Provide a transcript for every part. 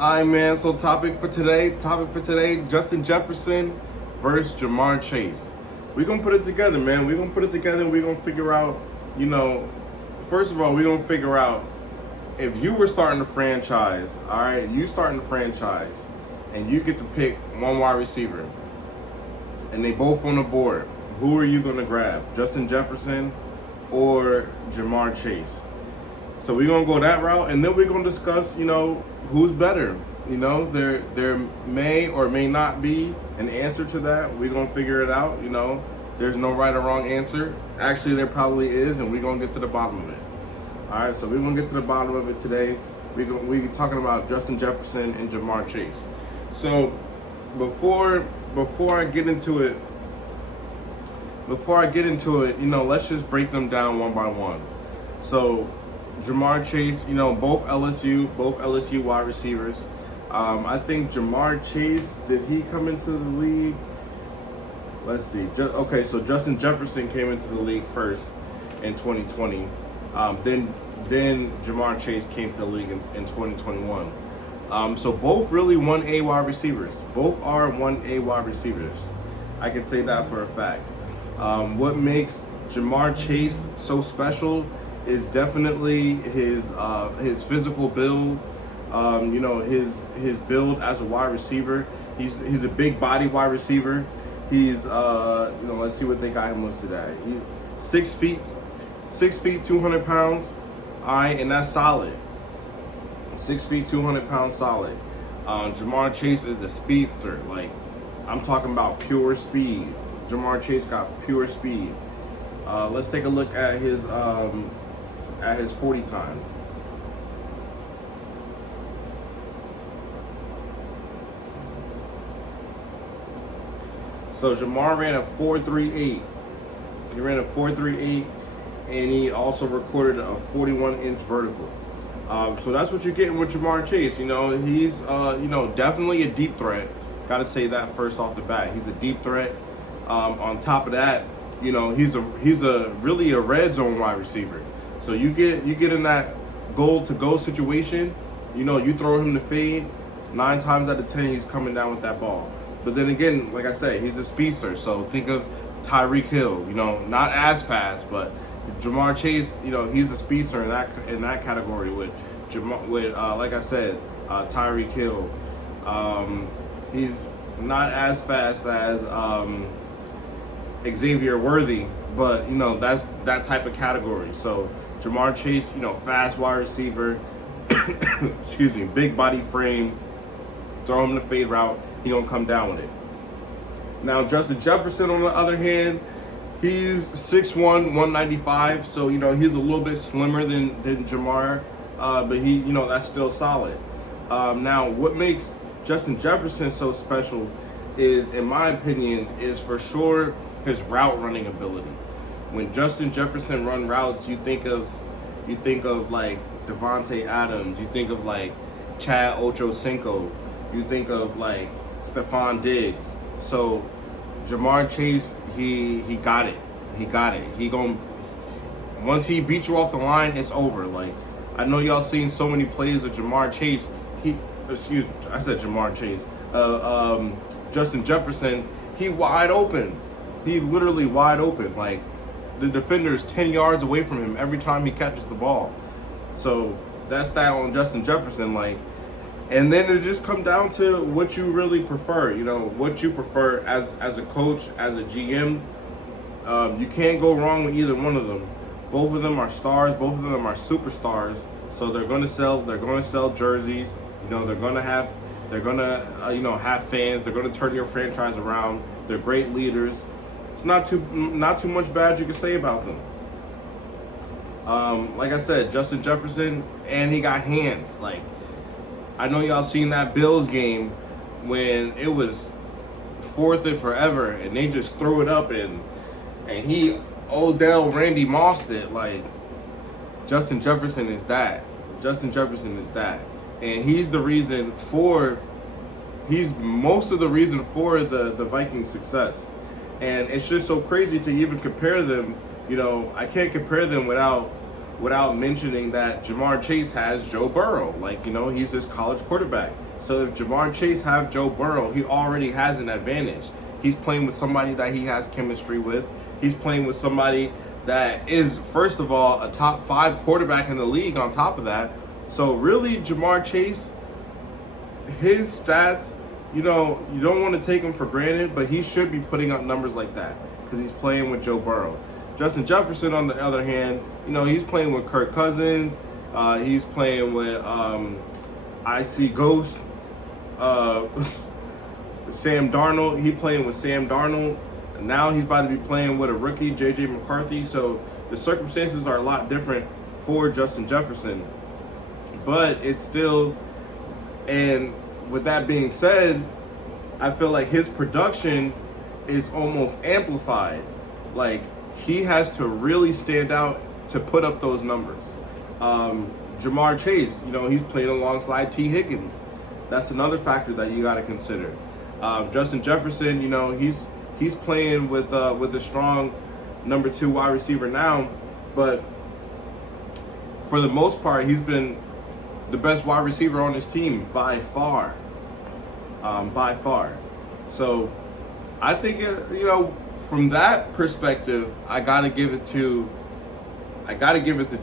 All right, man. So topic for today, Justin Jefferson versus Jamar Chase. We're going to put it together, man. We're going to put it together and we're going to figure out, first of all, we're going to figure out if you were starting a franchise, all right, you starting a franchise and you get to pick one wide receiver and they both on the board, who are you going to grab? Justin Jefferson or Jamar Chase? So we're going to go that route, and then we're going to discuss, who's better. There may or may not be an answer to that. We're going to figure it out. There's no right or wrong answer. Actually, there probably is, and we're going to get to the bottom of it. All right, so we're going to get to the bottom of it today. We're talking about Justin Jefferson and Jamar Chase. So before I get into it, let's just break them down one by one. So Jamar Chase, both LSU wide receivers. I think Jamar Chase, did he come into the league? Let's see. So Justin Jefferson came into the league first in 2020. Then Jamar Chase came to the league in 2021. So both really 1A wide receivers. Both are 1A wide receivers. I can say that for a fact. What makes Jamar Chase so special is definitely his physical build. His build as a wide receiver. He's a big body wide receiver. He's let's see what they got him listed at. He's 6 feet, 200 pounds. All right, and that's solid. 6 feet, 200 pounds solid. Jamar Chase is a speedster. Like, I'm talking about pure speed. Jamar Chase got pure speed. Let's take a look at his 40 time. So Jamar ran a 4.38. He ran a 4.38, and he also recorded a 41-inch vertical. So that's what you're getting with Jamar Chase. He's definitely a deep threat. Got to say that first off the bat. He's a deep threat. On top of that, he's really a red zone wide receiver. So you get in that goal to go situation, you throw him the fade, 9 times out of 10 he's coming down with that ball. But then again, like I said, he's a speedster. So think of Tyreek Hill, not as fast, but Jamar Chase, he's a speedster in that category with like I said, Tyreek Hill. He's not as fast as Xavier Worthy, but that's that type of category. So Jamar Chase, fast wide receiver, excuse me, big body frame, throw him the fade route, he gonna come down with it. Now Justin Jefferson, on the other hand, he's 6'1", 195, so he's a little bit slimmer than Jamar, but he that's still solid. Now what makes Justin Jefferson so special is, in my opinion, is for sure his route running ability. When Justin Jefferson run routes, you think of like Devontae Adams, you think of like Chad Ochocinco, you think of like Stephon Diggs. So Jamar Chase, he got it. Once he beats you off the line, it's over. Like, I know y'all seen so many plays of Jamar Chase. Justin Jefferson, he wide open. He literally wide open. Like, the defender's 10 yards away from him every time he catches the ball. So that's that on Justin Jefferson. Like, and then it just come down to what you really prefer. What you prefer as a coach, as a GM. You can't go wrong with either one of them. Both of them are stars. Both of them are superstars. So they're going to sell jerseys. They're going to have fans. They're going to turn your franchise around. They're great leaders. It's not too much bad you can say about them. Like I said, Justin Jefferson, and he got hands. Like, I know y'all seen that Bills game when it was 4th and forever, and they just threw it up, and he Odell Randy Mossed it. Like, Justin Jefferson is that. And he's most of the reason for the Vikings' success. And it's just so crazy to even compare them. I can't compare them without without mentioning that Jamar Chase has Joe Burrow. Like, he's this college quarterback. So if Jamar Chase have Joe Burrow, he already has an advantage. He's playing with somebody that he has chemistry with. He's playing with somebody that is, first of all, a top 5 quarterback in the league on top of that. So really, Jamar Chase, his stats, you don't want to take him for granted, but he should be putting up numbers like that because he's playing with Joe Burrow. Justin Jefferson, on the other hand, he's playing with Kirk Cousins. He's playing with I see Ghost. Sam Darnold. He playing with Sam Darnold. Now he's about to be playing with a rookie, J.J. McCarthy. So the circumstances are a lot different for Justin Jefferson. But it's still, and with that being said, I feel like his production is almost amplified. Like, he has to really stand out to put up those numbers. Jamar Chase, he's playing alongside T. Higgins. That's another factor that you got to consider. Justin Jefferson, he's playing with a strong number 2 wide receiver now, but for the most part, he's been the best wide receiver on his team by far. So I think from that perspective, I gotta give it to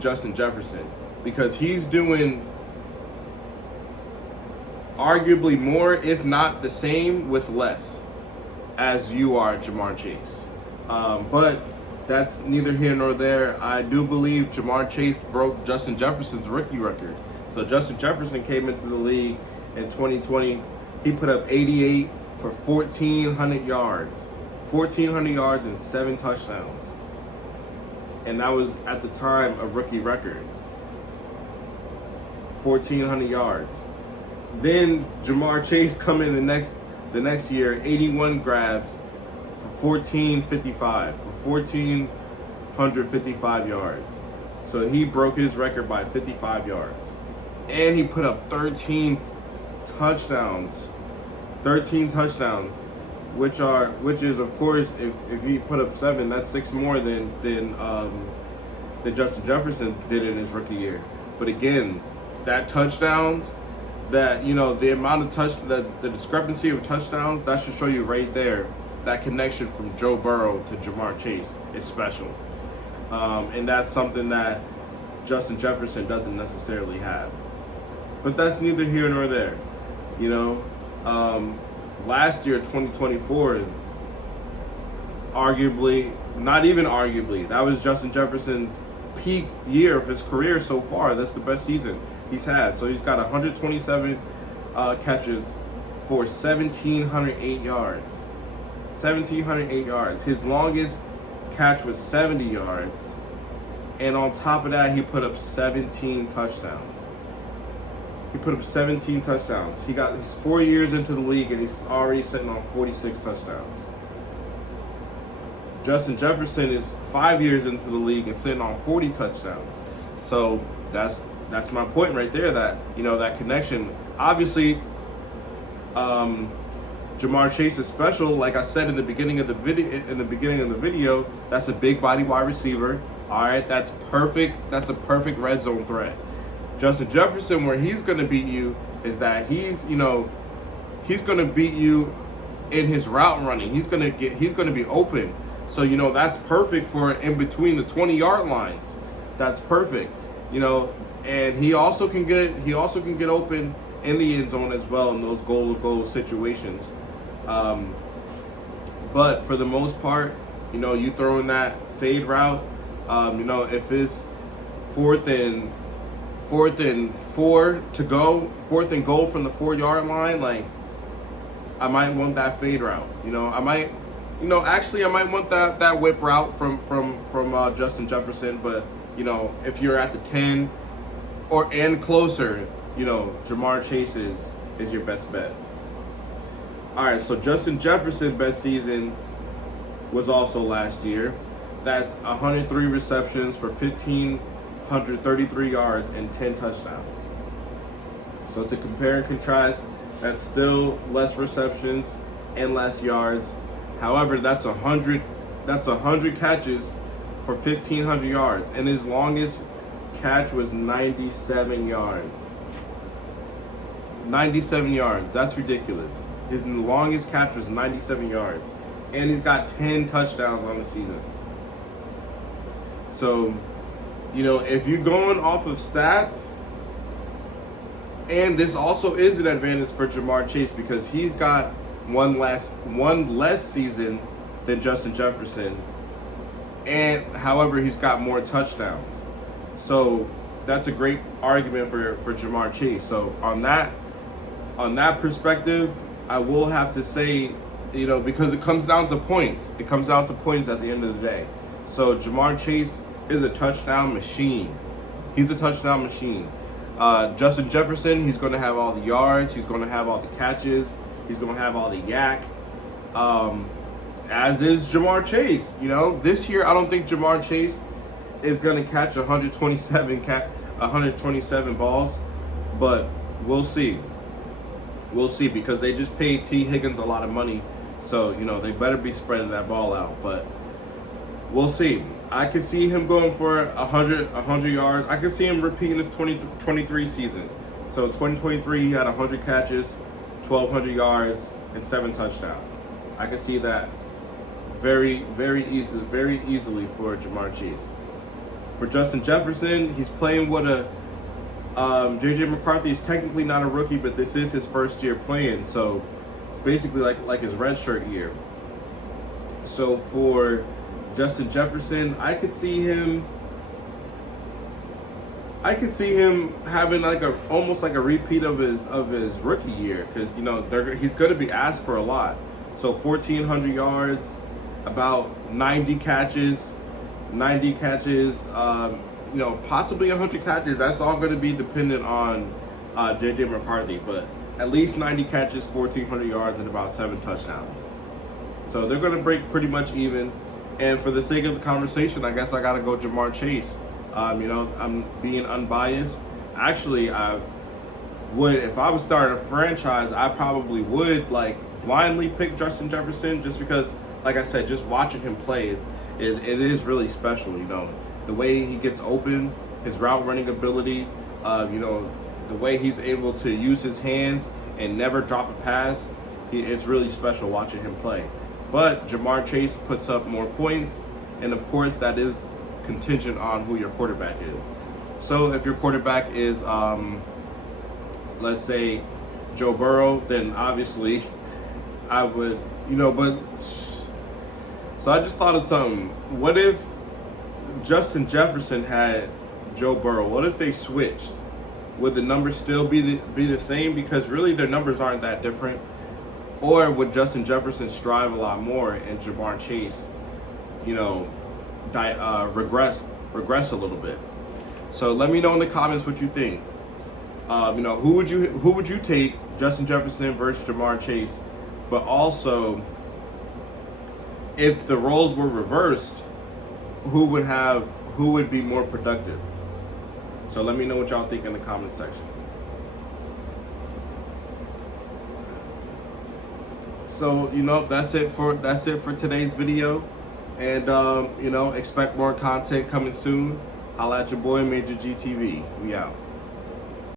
Justin Jefferson, because he's doing arguably more, if not the same, with less, as you are, Jamar Chase. But that's neither here nor there. I do believe Jamar Chase broke Justin Jefferson's rookie record. So Justin Jefferson came into the league in 2020. He put up 88 for 1,400 yards. 1,400 yards and 7 touchdowns. And that was, at the time, a rookie record. 1,400 yards. Then Jamar Chase come in the next year, 81 grabs for 1,455, for 1,455 yards. So he broke his record by 55 yards. And he put up 13 touchdowns. 13 touchdowns, which is, of course, if he put up 7, that's 6 more than Justin Jefferson did in his rookie year. But again, that touchdowns, that the amount of the discrepancy of touchdowns, that should show you right there that connection from Joe Burrow to Jamar Chase is special, and that's something that Justin Jefferson doesn't necessarily have. But that's neither here nor there. Last year, 2024, arguably, not even arguably, that was Justin Jefferson's peak year of his career so far. That's the best season he's had. So he's got 127 catches for 1,708 yards. 1,708 yards. His longest catch was 70 yards. And on top of that, he put up 17 touchdowns. He put up 17 touchdowns. He's 4 years into the league, and he's already sitting on 46 touchdowns. Justin Jefferson is 5 years into the league and sitting on 40 touchdowns. So that's my point right there, that that connection. Obviously, Jamar Chase is special. Like I said in the beginning of the video, that's a big body wide receiver. All right, that's perfect. That's a perfect red zone threat. Justin Jefferson, where he's going to beat you is that he's going to beat you in his route running. He's going to be open. So that's perfect for in between the 20-yard lines. That's perfect. And he also can get open in the end zone as well in those goal-to-goal situations. But for the most part, you throw in that fade route. If it's fourth and 4 to go, 4th and goal from the 4-yard line, like, I might want that fade route. I might want that whip route from Justin Jefferson. But if you're at the 10 and closer, Jamar Chase is your best bet. All right, so Justin Jefferson's best season was also last year. That's 103 receptions for 1,533 yards and 10 touchdowns. So to compare and contrast, that's still less receptions and less yards. However, that's 100 catches for 1,500 yards, and his longest catch was 97 yards. 97 yards. That's ridiculous. His longest catch was 97 yards. And he's got 10 touchdowns on the season. So, you know, if you're going off of stats, and this also is an advantage for Jamar Chase because he's got one less season than Justin Jefferson. And however, he's got more touchdowns. So that's a great argument for Jamar Chase. So on that perspective, I will have to say, you know, because it comes down to points. It comes down to points at the end of the day. So Jamar Chase is a touchdown machine. He's a touchdown machine. Justin Jefferson, he's going to have all the yards. He's going to have all the catches. He's going to have all the yak. As is Jamar Chase. You know, this year I don't think Jamar Chase is going to catch 127 balls, but we'll see. We'll see because they just paid T. Higgins a lot of money, so you know they better be spreading that ball out. But we'll see. I could see him going for 100 yards. I could see him repeating his 2023 season. So 2023, he had 100 catches, 1,200 yards, and 7 touchdowns. I could see that very easily for Jamar Chase. For Justin Jefferson, he's playing with a J.J. McCarthy is technically not a rookie, but this is his first year playing, so it's basically like his redshirt year. So for Justin Jefferson, I could see him having almost like a repeat of his rookie year because you know he's going to be asked for a lot. So 1,400 yards, about 90 catches. You know, possibly 100 catches. That's all going to be dependent on J.J. McCarthy, but at least 90 catches, 1,400 yards, and about 7 touchdowns. So they're going to break pretty much even. And for the sake of the conversation, I guess I got to go Jamar Chase. You know, I'm being unbiased. Actually, I would, if I was starting a franchise, I probably would like blindly pick Justin Jefferson just because, like I said, just watching him play, it is really special, you know. The way he gets open, his route running ability, you know, the way he's able to use his hands and never drop a pass, it's really special watching him play. But Jamar Chase puts up more points, and of course that is contingent on who your quarterback is. So if your quarterback is, let's say, Joe Burrow, then obviously I would, you know, but... So I just thought of something. What if Justin Jefferson had Joe Burrow? What if they switched? Would the numbers still be the same? Because really their numbers aren't that different. Or would Justin Jefferson strive a lot more and Jamar Chase, you know, regress a little bit? So let me know in the comments what you think. You know, who would you take, Justin Jefferson versus Jamar Chase? But also, if the roles were reversed, who would be more productive? So let me know what y'all think in the comment section. So, you know, that's it for today's video. And you know, expect more content coming soon. Holla at your boy, Major GTV. We out.